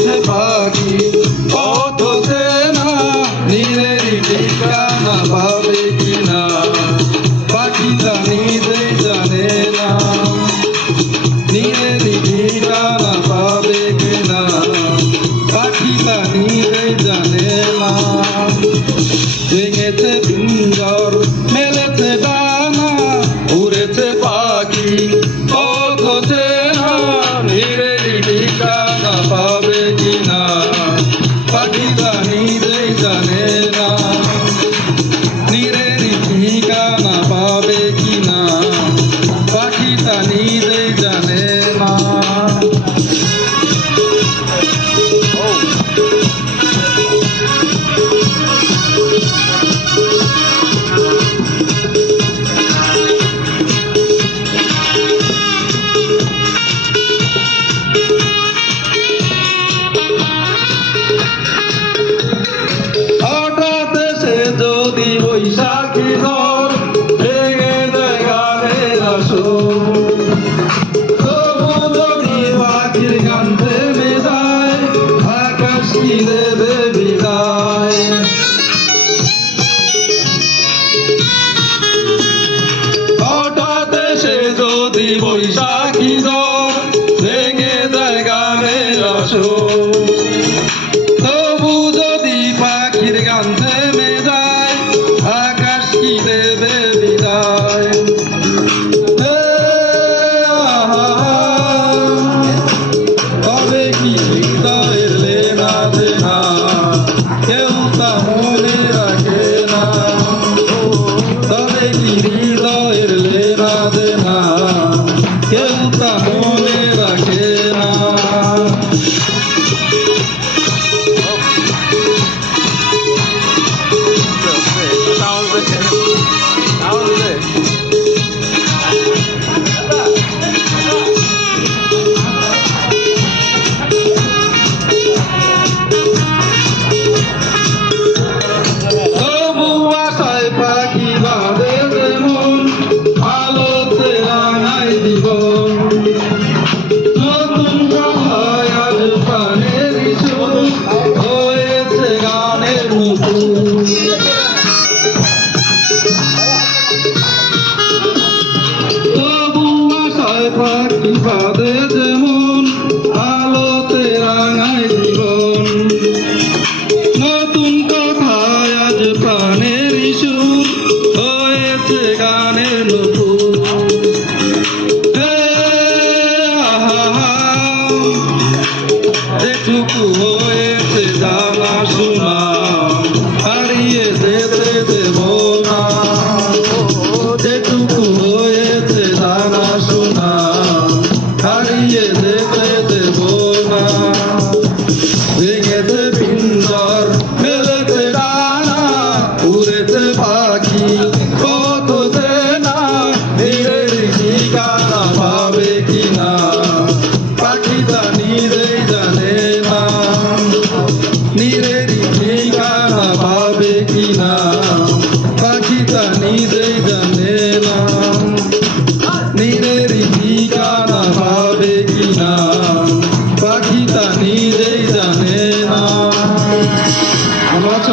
উড়েছে পাখি কত চেনা নিজেরই ঠিকানা পাবে কিনা পাখিটা নিজেই জানে না নিজেরই ঠিকানা পাবে কিনা পাখিটা নিজেই জানে না ভেঙেছে পিঞ্জর মেলেছে ডানা উড়েছে পাখি কত চেনা নিজেরই ঠিকানা পাবে কিনা পাখিটা নিজেই জানে না নিজেরই ঠিকানা পাবে কিনা পাখিটা নিজেই জানে না যদি বৈশাখী ঝড় ভেঙে দেয় গানের আসর তবু যদি পাখির গান থেমে যায় আকাশ কি দেবে বিদায় হঠাৎ এসে যদি বৈশাখী ঝড় ভেঙে দেয় গানের আসর তবু যদি পাখির গান থেমে যায় আকাশ কি দেবে বিদায় তবে কি হৃদয়ের লেনা দেনা কেউ তা মনে রাখে না তবে কি হৃদয়ের লেনা দেনা কেউ তা মনে রাখে না পাখি বাঁধে যেমন আলোতে রাঙায় জীবন নতুন কথায় আজ প্রাণের সুর হয়েছে গানের নতুন তবু আশায় পাখি বাঁধে যেমন আলোতে রাঙায় জীবন নতুন কথায় আজ প্রাণের সুর হয়েছে গানের নতুন যেটুকু হয়েছে জানা শোনা হারিয়ে যেতে দেব না যেটুকু হয়েছে জানা শোনা হারিয়ে যেতে দেব না ভেঙেছে পিঞ্জর মেলেছে ডানা উড়েছে পাখি কত চেনা নিজের ঠিকানা পাবে কিনা পাখিটা নিজেই জানে না নিজের ঠিকানা পাবে কিনা